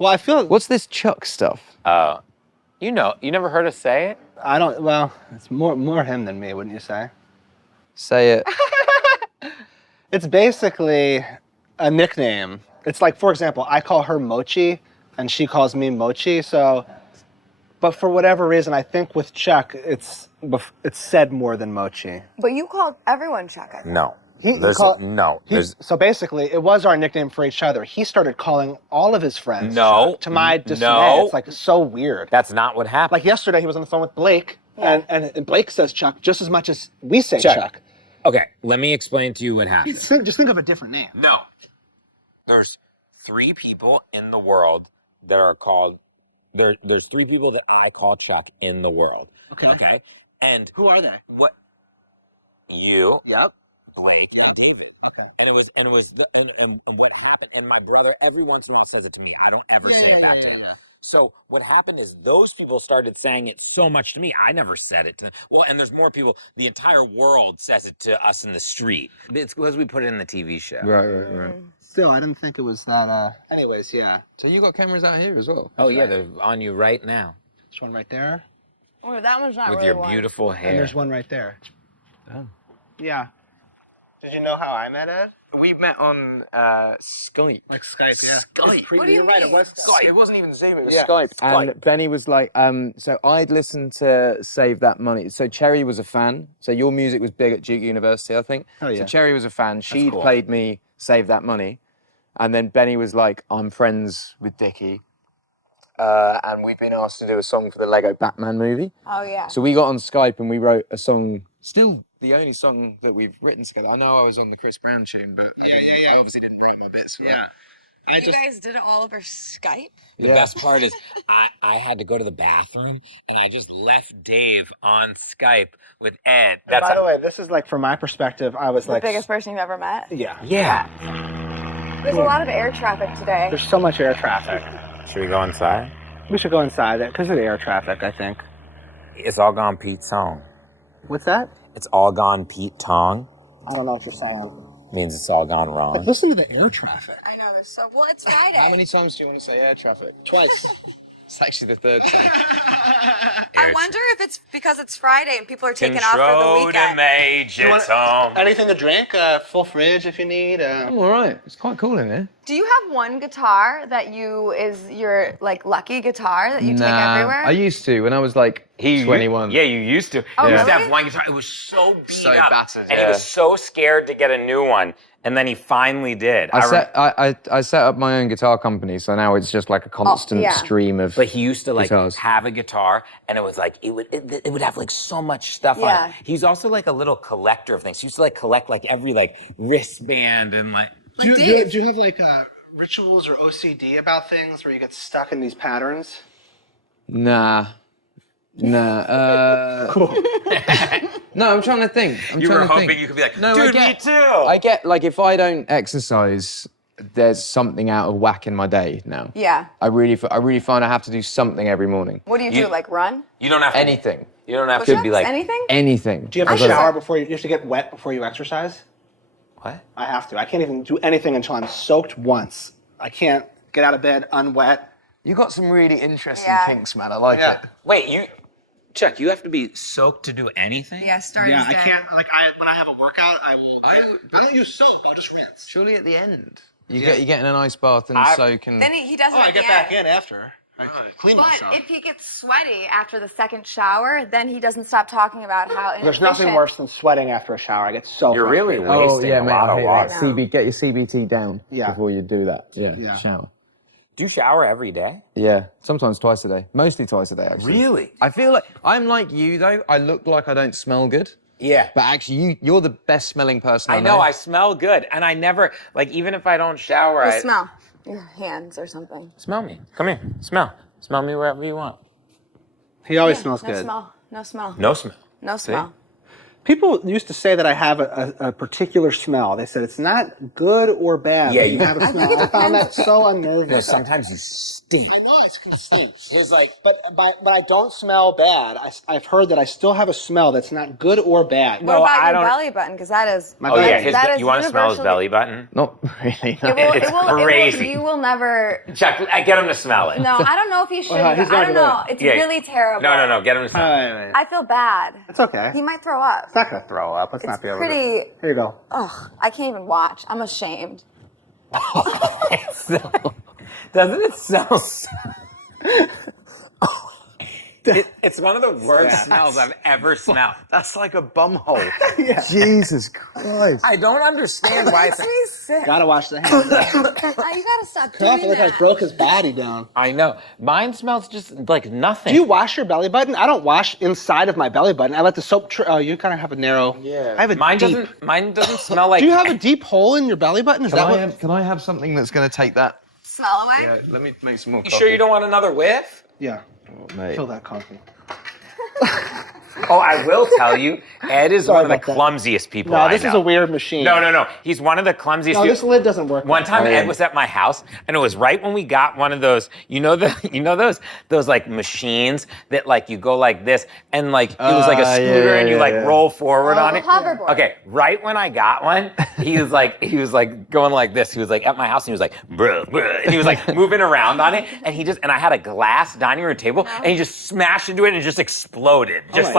Well, I feel... What's this Chuck stuff? You know, you never heard us say it? I don't... Well, it's more him than me, wouldn't you say? Say it. It's basically a nickname. It's like, for example, I call her Mochi, and she calls me Mochi, so... But for whatever reason, I think with Chuck, it's said more than Mochi. But you called everyone Chuck, I think. No. So basically, it was our nickname for each other. He started calling all of his friends No. Chuck, to my dismay. No. It's like so weird. That's not what happened. Like yesterday, he was on the phone with Blake, and Blake says Chuck just as much as we say Chuck. Okay, let me explain to you what happened. Just think of a different name. No. There's 3 people in the world that are called... There's 3 people that I call Chuck in the world. Okay. And Who are they? what? You. Yep. Blake and David. Okay. And what happened, and my brother every once in a while says it to me. I don't ever say it back to him. So what happened is those people started saying it so much to me. I never said it to them. Well, and there's more people. The entire world says it to us in the street. It's because we put it in the TV show. Right. Still, I didn't think it was that, Anyways, yeah. So you got cameras out here as well? Oh, yeah, they're on you right now. There's one right there. Oh, that one's not With really your one. beautiful hair. And there's one right there. Oh. Yeah. Did you know how I met Ed? We met on Skype. Like Skype, yeah. Skype. What do you mean? It was Skype. It wasn't even Zoom, it was Yeah. Skype. Skype. And Benny was like, so I'd listened to Save That Money. So Cherry was a fan. So your music was big at Duke University, I think. Oh, yeah. So Cherry was a fan. She'd cool. played me Save That Money. And then Benny was like, I'm friends with Dickie. And we've been asked to do a song for the Lego Batman movie. Oh, yeah. So we got on Skype and we wrote a song. Still the only song that we've written together. I know I was on the Chris Brown tune, but I obviously didn't write my bits for that. You guys did it all over Skype? The best part is I had to go to the bathroom, and I just left Dave on Skype with Ed. And by the way, this is like, from my perspective, I was The like... biggest person you've ever met? Yeah. Yeah. There's a lot of air traffic today. There's so much air traffic. Should we go inside? We should go inside it, because of the air traffic, I think. It's all gone Pete Tong. What's that? It's all gone Pete Tong. I don't know what you're saying. Means it's all gone wrong. Like, listen to the air traffic. I know, so, well, it's How Friday. many times do you want to say air traffic? Twice. It's actually the third time. I wonder if it's because it's Friday and people are taking off for the weekend. Major Tom. Anything to drink? Full fridge if you need. I'm all right. It's quite cool in here. Do you have one guitar that is your, like, lucky guitar that you take everywhere? I used to when I was like 21. Yeah, you used to. Oh, You used to really? have one guitar. It was so beat So up. battered, And he yeah. was so scared to get a new one. And then he finally did. I set up my own guitar company, so now it's just like a constant yeah. stream of. But he used to like guitars. have a guitar, and it was like it would have like so much stuff on Yeah. it. He's also like a little collector of things. He used to like collect like every like wristband and like. Do you have like rituals or OCD about things where you get stuck in these patterns? Nah. Cool. No, I'm trying to think. You were hoping you could be like, No, dude, I me get, too. I get like if I don't exercise, there's something out of whack in my day now. Yeah. I really find I have to do something every morning. What do you do, like run? You don't have to, Anything. You don't have to Push-ups? be like Anything? Anything. Do you have to shower before you have to get wet before you exercise? What? I have to. I can't even do anything until I'm soaked once. I can't get out of bed unwet. You got some really interesting Yeah. kinks, man. I like Yeah. it. Wait, Chuck, you have to be soaked to do anything? Yeah, starting Yeah, I can't. Like when I have a workout, I don't use soap. I'll just rinse. Surely at the end. You get in an ice bath and soak and. Then he does it Oh, I at get the back end. in after. I clean But myself. if he gets sweaty after the second shower, then he doesn't stop talking about how There's nothing worse than sweating after a shower. I get so You're really frustrated. wasting a lot of water. Get your CBT down before you do that. Yeah. Shower. Do you shower every day? Yeah, sometimes twice a day. Mostly twice a day, actually. Really? I feel like I'm like you though. I look like I don't smell good, Yeah. but actually you're the best smelling person I I know, I smell good. And I never, like, even if I don't shower, You I smell your hands or something. smell me. Come here. Smell. Smell me wherever you want. He always smells No good. smell. No smell. No smell. No smell. People used to say that I have a particular smell. They said it's not good or bad. Yeah, but you have a smell. I found that so unnerving. No, sometimes you stink. I know it's gonna stink. He's like, but I don't smell bad. I've heard that I still have a smell that's not good or bad. What about your belly button? Because that is. My Oh belly yeah, button. you want to smell his belly button? Not really. It will, It's it will, crazy. you will never. Chuck, get him to smell it. No, I don't know if you should. he's I don't know. not It's Yeah. really terrible. No, get him to smell it. Wait. I feel bad. It's okay. He might throw up. It's not gonna throw up. Let's It's not be able pretty. to. Here you go. Ugh, I can't even watch. I'm ashamed. Doesn't it smell it's one of the worst smells I've ever smelled. That's like a bum hole. Jesus Christ. I don't understand why it's sick. Gotta wash the hands. You gotta stop I doing feel like I that. broke his body down. I know. Mine smells just like nothing. Do you wash your belly button? I don't wash inside of my belly button. I let the soap. Oh, you kind of have a narrow. Yeah. I have a Mine deep. doesn't smell like. Do you have a deep hole in your belly button? Is that what? Can I have something that's going to take that? Smell away. Yeah, let me make some more You sure you don't want another whiff? Yeah. mate. Kill that coffee. Oh, I will tell you, Ed is one of the about that. clumsiest people No, I this know. is a weird machine. No. He's one of the clumsiest No, people. this lid doesn't work. One time, Oh, Ed was at my house, and it was right when we got one of those. You know those like machines that like you go like this, and like it was like a scooter, and you like roll forward on it. Hoverboard. Okay, right when I got one, he was like going like this. He was like at my house, and he was like bruh, and he was like moving around on it, and I had a glass dining room table, and he just smashed into it, and it just exploded, just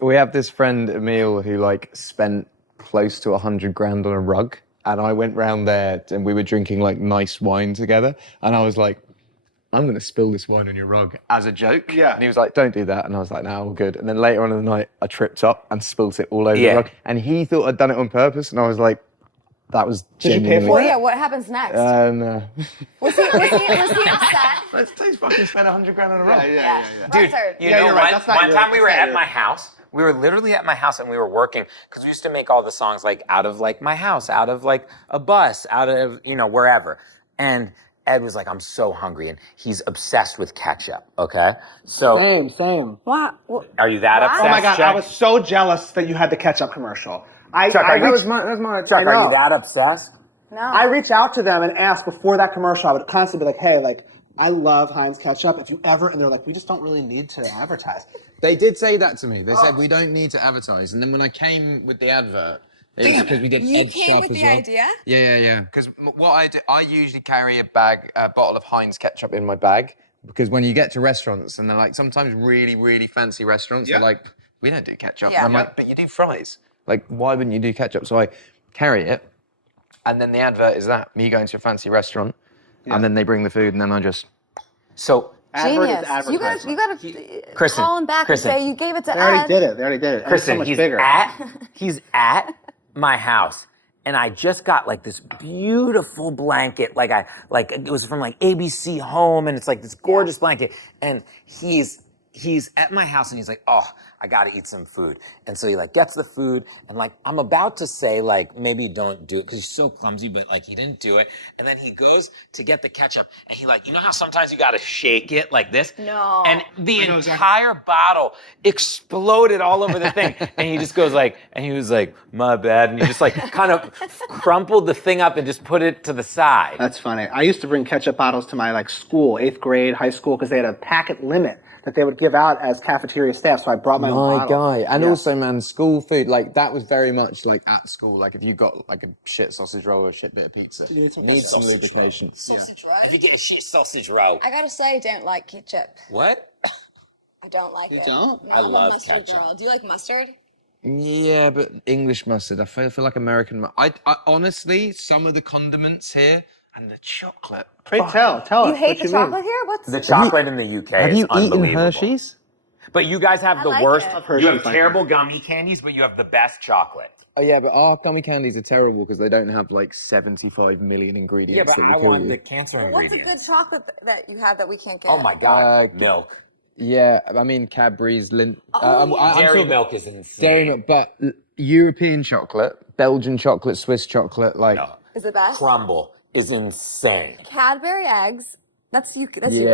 We have this friend, Emil, who like spent close to 100 grand on a rug. And I went round there and we were drinking like nice wine together. And I was like, I'm going to spill this wine on your rug as a joke. Yeah. And he was like, don't do that. And I was like, no, all good. And then later on in the night, I tripped up and spilt it all over the rug. And he thought I'd done it on purpose. And I was like, that was genuinely... Did you pay for Well, yeah, what happens next? No. Was he upset? Let's fucking spend 100 grand on a rug. Yeah. Dude, Mustard. you know, you're right. That's not one your- time we were that's not at your- my house. We were literally at my house and we were working because we used to make all the songs like out of like my house, out of like a bus, out of, wherever. And Ed was like, I'm so hungry. And he's obsessed with ketchup, okay? So, Same. What? are you that obsessed? Oh my God, Chuck? I was so jealous that you had the ketchup commercial. Chuck, are you, That was my Chuck, are you that obsessed? No. I reach out to them and ask before that commercial. I would constantly be like, hey, like, I love Heinz ketchup. If you ever, and they're like, we just don't really need to advertise. They did say that to me. They said we don't need to advertise. And then when I came with the advert, it was because we did You Ed came Shop with as the well. idea? Yeah. Because what I do, I usually carry a bottle of Heinz ketchup in my bag. Because when you get to restaurants, and they're like sometimes really, really fancy restaurants, they're like, we don't do ketchup. Yeah. And I'm like, but you do fries. Like, why wouldn't you do ketchup? So I carry it, and then the advert is that me going to a fancy restaurant, and then they bring the food, and then I just. So, Genius. You gotta Kristen, call him back Kristen. and say you gave it to They Ed. already did it. And it's so Kristen, much he's bigger. at my house, and I just got like this beautiful blanket, like it was from like ABC Home, and it's like this gorgeous blanket, and he's at my house, and he's like, oh, I gotta eat some food, and so he like gets the food, and like I'm about to say like maybe don't do it because he's so clumsy, but like he didn't do it, and then he goes to get the ketchup, and he like, you know how sometimes you gotta shake it like this? No. And the entire bottle exploded all over the thing. And he just goes like, and he was like, my bad. And he just like kind of crumpled the thing up and just put it to the side. That's funny. I used to bring ketchup bottles to my like school, 8th grade, high school, because they had a packet limit that they would give out as cafeteria staff. So I brought my own My bottle. guy. And Yeah. also, man, school food, like, that was very much like at school. Like, if you got like a shit sausage roll or a shit bit of pizza, needs some lubrication. If you get a shit sausage roll. I gotta say, I don't like ketchup. What? I don't like it. don't? No, I I'm love a mustard ketchup. girl. Do you like mustard? Yeah, but English mustard. I feel like American. I honestly, some of the condiments here and the chocolate. Pray tell us. You hate what the you chocolate mean. here? What's The chocolate in the UK Have is you eaten unbelievable. Hershey's? But you guys have I the like worst. it. I've heard You you have like terrible gummy candies, but you have the best chocolate. Oh yeah, but our gummy candies are terrible because they don't have like 75 million ingredients that will kill you. cancer What's a good chocolate that you have that we can't get? Oh my God, milk. Yeah, I mean Cadbury's, Lindt. I'm Dairy talking- milk is insane. Dairy milk, but European chocolate, Belgian chocolate, Swiss chocolate, like. No. Is the best? Crumble is insane. Cadbury eggs. That's you, Have Yeah. you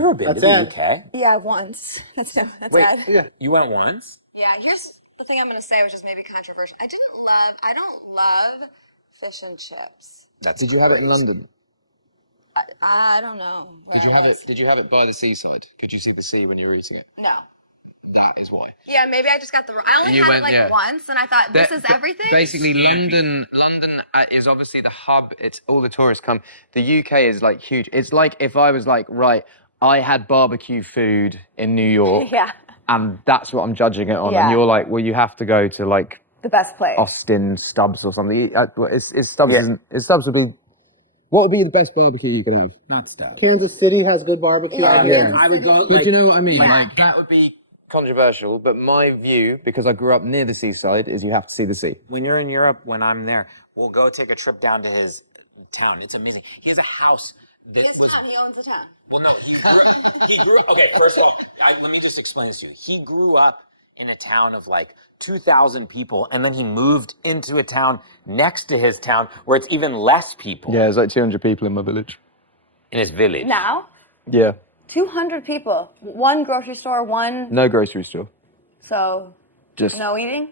ever been to the That's UK? Yeah, once. That's Wait, Ed. you went once? Yeah, here's the thing I'm gonna say, which is maybe controversial. I don't love fish and chips. Did you have it in London? I don't know. Did you have it by the seaside? Could you see the sea when you were eating it? No. That is why. Yeah, maybe I just got the wrong. I only had it once, and I thought this is everything. Basically, London is obviously the hub. It's all the tourists come. The UK is like huge. It's like if I was like, right, I had barbecue food in New York, Yeah. and that's what I'm judging it on, Yeah. and you're like, well, you have to go to like The best place. Austin Stubbs or something. Stubbs would be. What would be the best barbecue you could have? Not Stubbs. Kansas City has good barbecue. I would go. But you know what I mean? Yeah. Like that would be controversial, but my view, because I grew up near the seaside, is you have to see the sea. When you're in Europe, when I'm there, we'll go take a trip down to his town. It's amazing. He has a house. He owns the town. Well, no. He grew up. Okay, first of all, let me just explain this to you. He grew up in a town of like 2,000 people, and then he moved into a town next to his town where it's even less people. Yeah, there's like 200 people in my village. In his village. Now, Yeah. 200 people. One grocery store, one. No grocery store. So, Just no eating?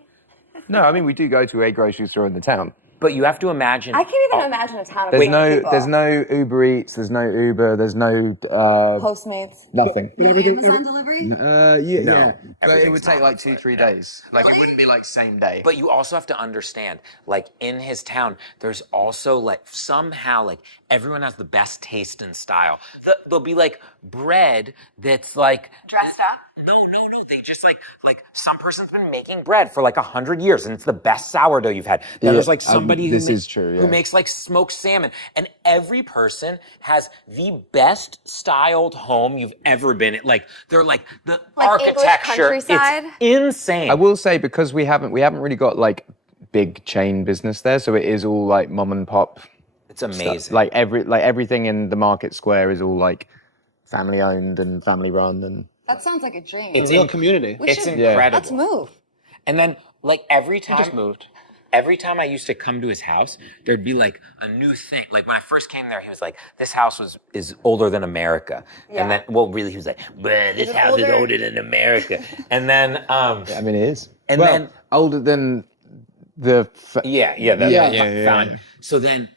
No, I mean we do go to a grocery store in the town. But you have to imagine. I can't even imagine a town of There's no Uber Eats, there's no Uber, there's no Postmates. nothing. Amazon delivery? Yeah. But it Everything's would take not like 2-3 days. Like it wouldn't be like same day. But you also have to understand, like in his town, there's also like somehow like everyone has the best taste and style. There'll be like bread that's like Dressed up? No. They just like some person's been making bread for like 100 years, and it's the best sourdough you've had. Then there's like somebody who makes like smoked salmon, and every person has the best styled home you've ever been in. Like they're like the architecture. English countryside? It's insane. I will say because we haven't really got like big chain business there, so it is all like mom and pop. It's amazing. Stuff. Like everything in the market square is all like family owned and family run and. That sounds like a dream. It's a real community. It's incredible. Let's move. And then, like, every time... just moved. Every time I used to come to his house, there'd be, like, a new thing. Like, when I first came there, he was like, this house is older than America. Yeah. And then, well, really, he was like, this house is older than America. And then... I mean, it is. And then... older than the... found. So then...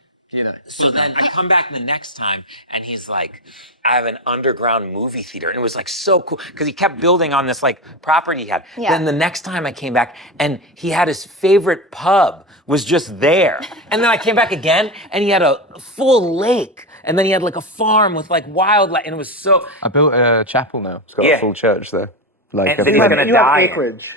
So then I come back the next time, and he's like, I have an underground movie theater. And it was like so cool, because he kept building on this like property he had. Yeah. Then the next time I came back, and he had his favorite pub was just there. And then I came back again, and he had a full lake. And then he had like a farm with like wildlife, and it was so... I built a chapel now. It's got a full church there. Like And then he's gonna You die. have acreage.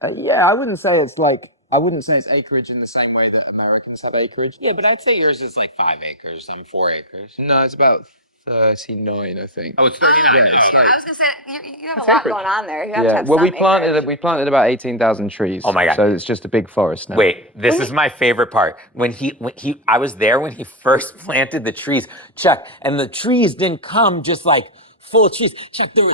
I wouldn't say it's acreage in the same way that Americans have acreage. Yeah, but I'd say yours is like 5 acres. I'm 4 acres. No, it's about 39, I think. Oh, it's 39. Yeah, Oh, it's I was going to say, you have a lot going on there. You have to have well, some we planted about 18,000 trees. Oh my God. So it's just a big forest now. Wait, this is my favorite part. I was there when he first planted the trees, Chuck, and the trees didn't come just like full of trees. Chuck, you were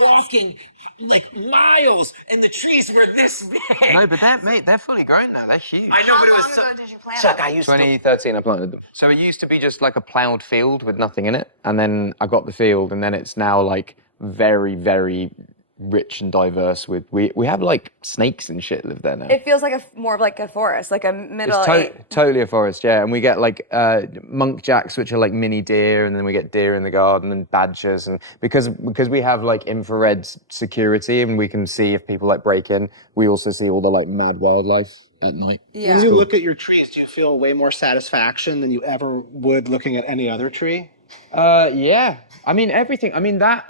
walking like miles, and the trees were this big. No, but they're fully grown now. They're huge. I know, but it was How long ago did you plant Chuck, them? I used 2013, I planted them. So it used to be just like a ploughed field with nothing in it, and then I got the field, and then it's now like very, very rich and diverse. We have like snakes and shit live there now. It feels like more of like a forest, like a middle. It's totally a forest, yeah. And we get like munkjacks, which are like mini deer, and then we get deer in the garden and badgers, and because we have like infrared security and we can see if people like break in, we also see all the like mad wildlife at night. Yeah. When you look at your trees, do you feel way more satisfaction than you ever would looking at any other tree? Yeah. I mean, everything. I mean, that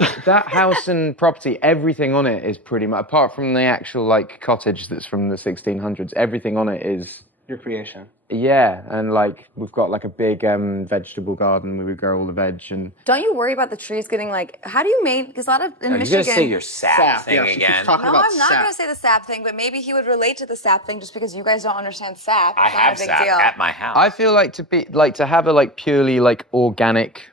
house and property, everything on it is pretty much, apart from the actual like cottage that's from the 1600s, everything on it is Your creation. Yeah, and like we've got like a big vegetable garden where we grow all the veg and. Don't you worry about the trees getting like? How do you make? Because a lot of in You're Michigan. gonna say your sap thing yeah, she keeps again. talking No, about I'm not sap. going to say the sap thing, but maybe he would relate to the sap thing just because you guys don't understand sap. I It's not have a big sap deal. at my house. I feel like to have a like purely like organic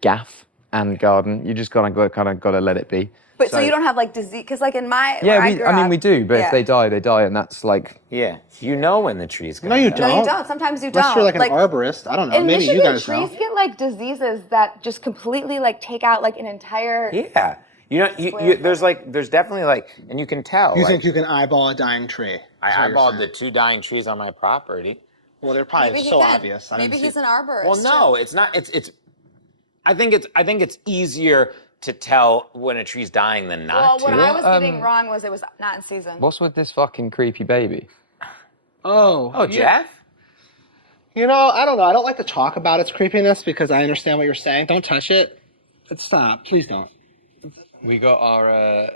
gaff and garden, you just gotta let it be. But so you don't have like disease, because like in my Yeah, where I grew I mean up- we do, but yeah. if they die, and that's like. Yeah, you know when the tree's No, gonna you die. don't. No, you don't. Sometimes you Unless don't. you're like an arborist. I don't know. In Maybe Michigan, you guys trees know. get like diseases that just completely like take out like an entire. Yeah. You know, there's definitely like, and you can tell. You like, think you can eyeball a dying tree? I eyeballed the 2 dying trees on my property. Well, they're probably Maybe he so did. obvious. Maybe he's an arborist. Well, no, it's not. I think it's easier to tell when a tree's dying than not Well, to. what I was getting wrong was it was not in season. What's with this fucking creepy baby? Oh, Jeff? You know, I don't know. I don't like to talk about its creepiness because I understand what you're saying. Don't touch it. Stop. Please don't. We got our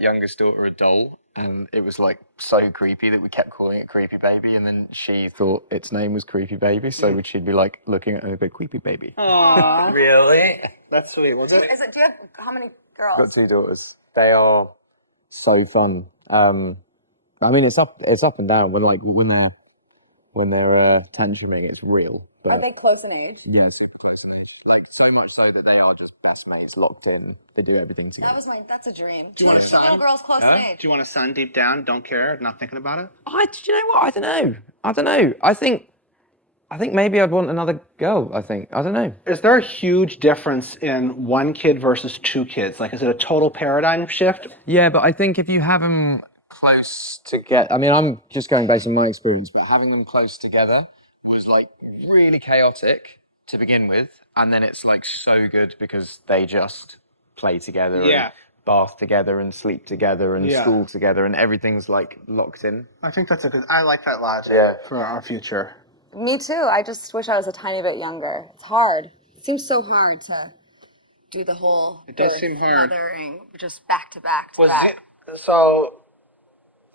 youngest daughter a doll, and it was like so creepy that we kept calling it Creepy Baby, and then she thought its name was Creepy Baby, so she'd be like looking at her and go, Creepy Baby. Aww. Really? That's sweet. Was it? Do you have how many girls? Got 2 daughters. They are so fun. I mean, it's up and down when they're tantruming. It's real. But Are they close in age? yeah, super close in age. Like so much so that they are just best mates, locked in. They do everything together. That's a dream. Do you want a son? Little girls close in age. Do you want a son deep down? Don't care? Not thinking about it? Do you know what? I don't know. I think maybe I'd want another girl. I don't know. Is there a huge difference in 1 kid versus 2 kids? Like, is it a total paradigm shift? Yeah, but I think if you have them close together, I mean, I'm just going based on my experience, but having them close together was like really chaotic to begin with, and then it's like so good because they just play together and bath together and sleep together and school together, and everything's like locked in. I think that's I like that logic for our future. Me too. I just wish I was a tiny bit younger. It's hard. It seems so hard to do the whole. It does seem hard. Mothering just back to back to Was back. it, so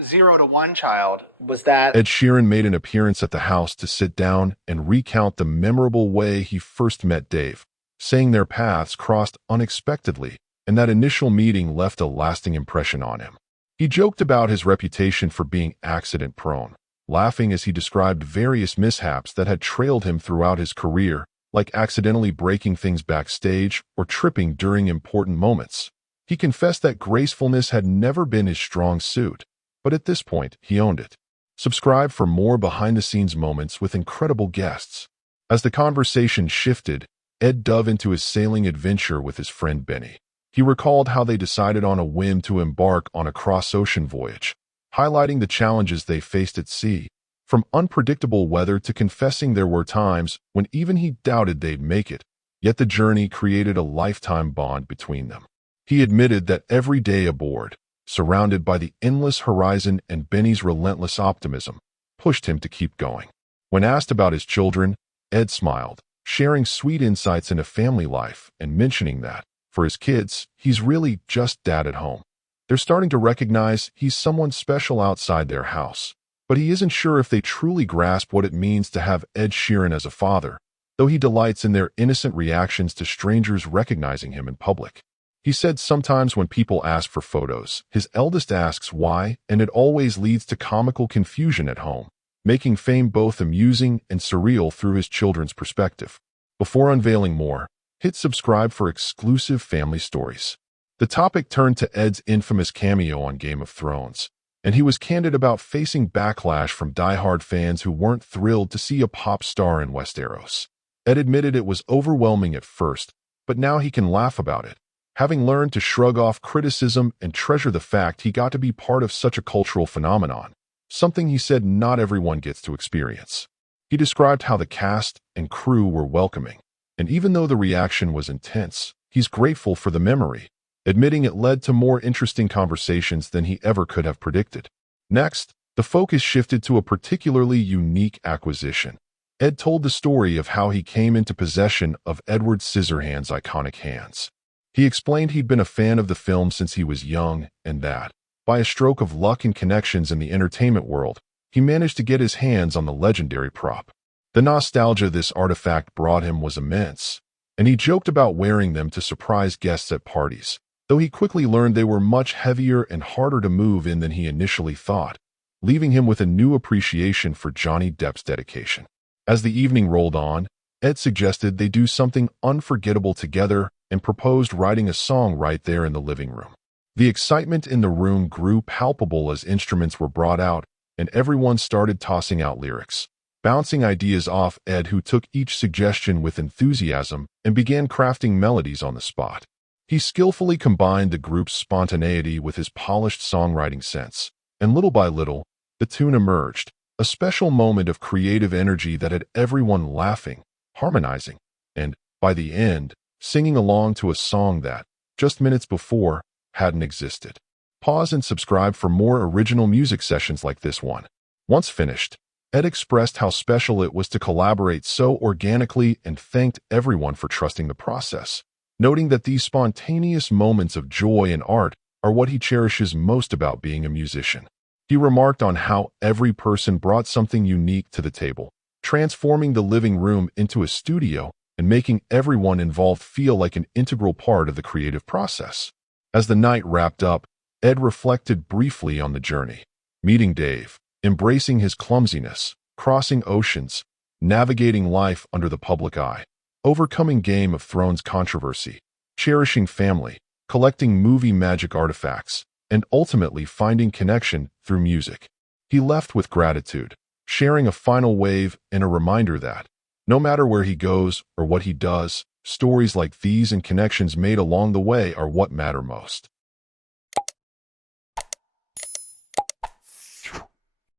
0 to 1 child, was that... Ed Sheeran made an appearance at the house to sit down and recount the memorable way he first met Dave, saying their paths crossed unexpectedly, and that initial meeting left a lasting impression on him. He joked about his reputation for being accident-prone, laughing as he described various mishaps that had trailed him throughout his career, like accidentally breaking things backstage or tripping during important moments. He confessed that gracefulness had never been his strong suit, but at this point, he owned it. Subscribe for more behind-the-scenes moments with incredible guests. As the conversation shifted, Ed dove into his sailing adventure with his friend Benny. He recalled how they decided on a whim to embark on a cross-ocean voyage, highlighting the challenges they faced at sea, from unpredictable weather to confessing there were times when even he doubted they'd make it, yet the journey created a lifetime bond between them. He admitted that every day aboard, surrounded by the endless horizon and Benny's relentless optimism, pushed him to keep going. When asked about his children, Ed smiled, sharing sweet insights into family life and mentioning that, for his kids, he's really just dad at home. They're starting to recognize he's someone special outside their house, but he isn't sure if they truly grasp what it means to have Ed Sheeran as a father, though he delights in their innocent reactions to strangers recognizing him in public. He said sometimes when people ask for photos, his eldest asks why, and it always leads to comical confusion at home, making fame both amusing and surreal through his children's perspective. Before unveiling more, hit subscribe for exclusive family stories. The topic turned to Ed's infamous cameo on Game of Thrones, and he was candid about facing backlash from die-hard fans who weren't thrilled to see a pop star in Westeros. Ed admitted it was overwhelming at first, but now he can laugh about it, having learned to shrug off criticism and treasure the fact he got to be part of such a cultural phenomenon, something he said not everyone gets to experience. He described how the cast and crew were welcoming, and even though the reaction was intense, he's grateful for the memory, admitting it led to more interesting conversations than he ever could have predicted. Next, the focus shifted to a particularly unique acquisition. Ed told the story of how he came into possession of Edward Scissorhands' iconic hands. He explained he'd been a fan of the film since he was young, and that, by a stroke of luck and connections in the entertainment world, he managed to get his hands on the legendary prop. The nostalgia this artifact brought him was immense, and he joked about wearing them to surprise guests at parties, though he quickly learned they were much heavier and harder to move in than he initially thought, leaving him with a new appreciation for Johnny Depp's dedication. As the evening rolled on, Ed suggested they do something unforgettable together and proposed writing a song right there in the living room. The excitement in the room grew palpable as instruments were brought out and everyone started tossing out lyrics, bouncing ideas off Ed, who took each suggestion with enthusiasm and began crafting melodies on the spot. He skillfully combined the group's spontaneity with his polished songwriting sense, and little by little, the tune emerged, a special moment of creative energy that had everyone laughing, harmonizing, and, by the end, singing along to a song that, just minutes before, hadn't existed. Pause and subscribe for more original music sessions like this one. Once finished, Ed expressed how special it was to collaborate so organically and thanked everyone for trusting the process, noting that these spontaneous moments of joy and art are what he cherishes most about being a musician. He remarked on how every person brought something unique to the table, transforming the living room into a studio and making everyone involved feel like an integral part of the creative process. As the night wrapped up, Ed reflected briefly on the journey, meeting Dave, embracing his clumsiness, crossing oceans, navigating life under the public eye, overcoming Game of Thrones controversy, cherishing family, collecting movie magic artifacts, and ultimately finding connection through music. He left with gratitude, sharing a final wave and a reminder that, no matter where he goes or what he does, stories like these and connections made along the way are what matter most.